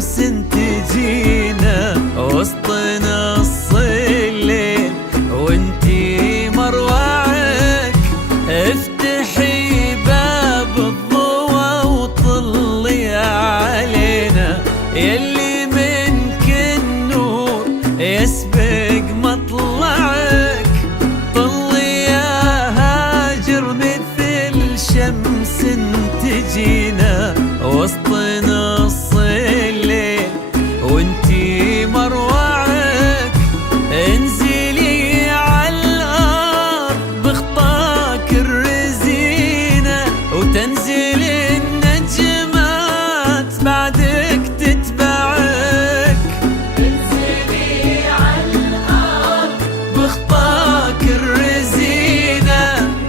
شمس تجينا وسط نص الليل وانتي مروعك، افتحي باب الضوى وطلي علينا، يلي منك النور يسبق مطلعك، طلي يا هاجر مثل شمس تجينا وسط نص الليل وانتي مروعك، انزلي عالارض بخطاك الرزينة وتنزل النجمات بعدك تتبعك، انزلي عالارض بخطاك الرزينة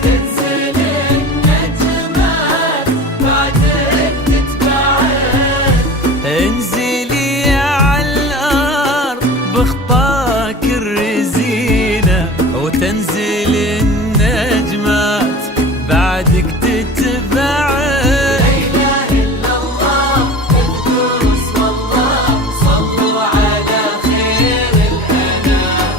تنزل النجمات بعدك تتبعك، انزلي عالارض بخطاك الرزينة وتنزل النجمات بعدك تتبعك. لا إله إلا الله اذكروا اسم الله صلوا على خير الأنام،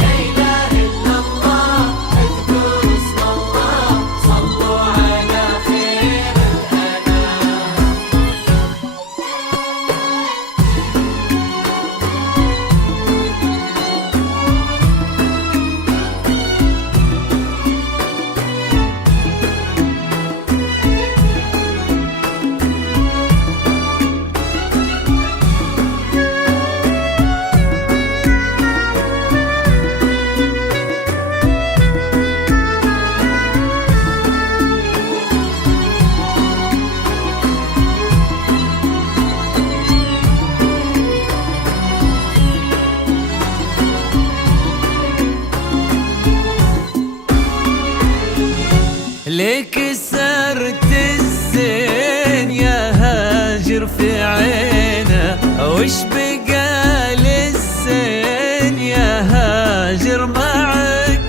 لا إله إلا الله اذكروا اسم الله صلوا على خير الأنام. ليك سرت الزين يا هاجر في عينه، وش بقى للزين يا هاجر معك،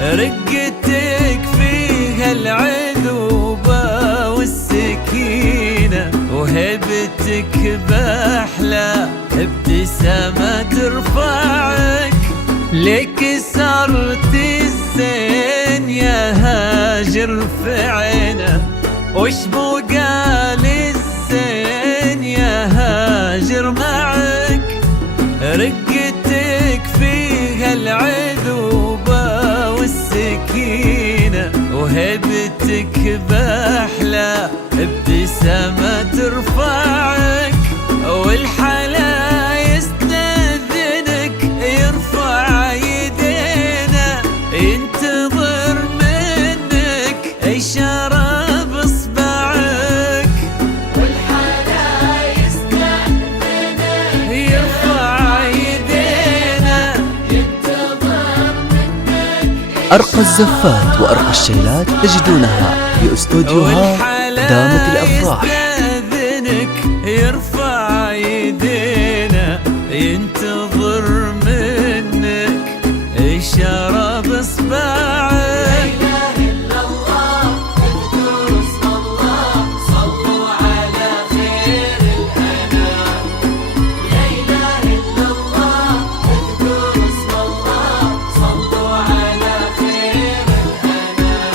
رقتك فيها العذوبة والسكينة وهيبتك بأحلى ابتسامة ترفعك، ليك سرت الزين يا هاجر في عينه، وش بقى للزين يا هاجر معك، رقتك فيها العذوبة والسكينة وهيبتك بأحلى ابتسامة ترفعك، والحلا يستأذنك يرفع يدينا ينتظر منك إشارة بإصبعك، والحلا يستأذنك يرفع يدينا ينتظر منك أرقى الزفات وأرقى الشيلات تجدونها في استوديوهات دامت الأفراح. يستأذنك يرفع يدينا ينتظر منك إشارة بإصبعك. لا إله إلا الله اذكروا اسم الله صلوا على خير الأنام، لا إله إلا الله اذكروا اسم الله صلوا على خير الأنام.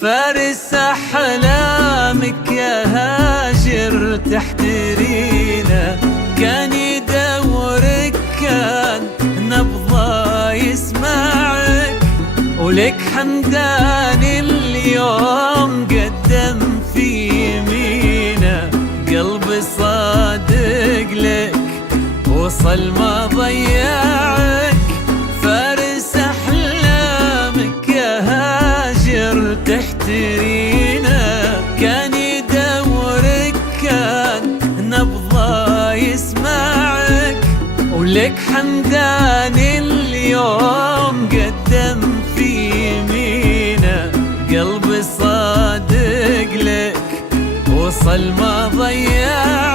فارس أحلامك يا هاجر تحترينا، كان يدورك كان نبضه يسمعك، ولك حمدان اليوم قدم في يمينه، قلبي صادق لك وصل وصل ما ضيعك، فارس أحلامك يا هاجر تحترينا. كان يدورك كان نبضه يسمعك، ولك حمدان اليوم قدم في يمينه. قلبي صادق لك وصل ما ضيعك،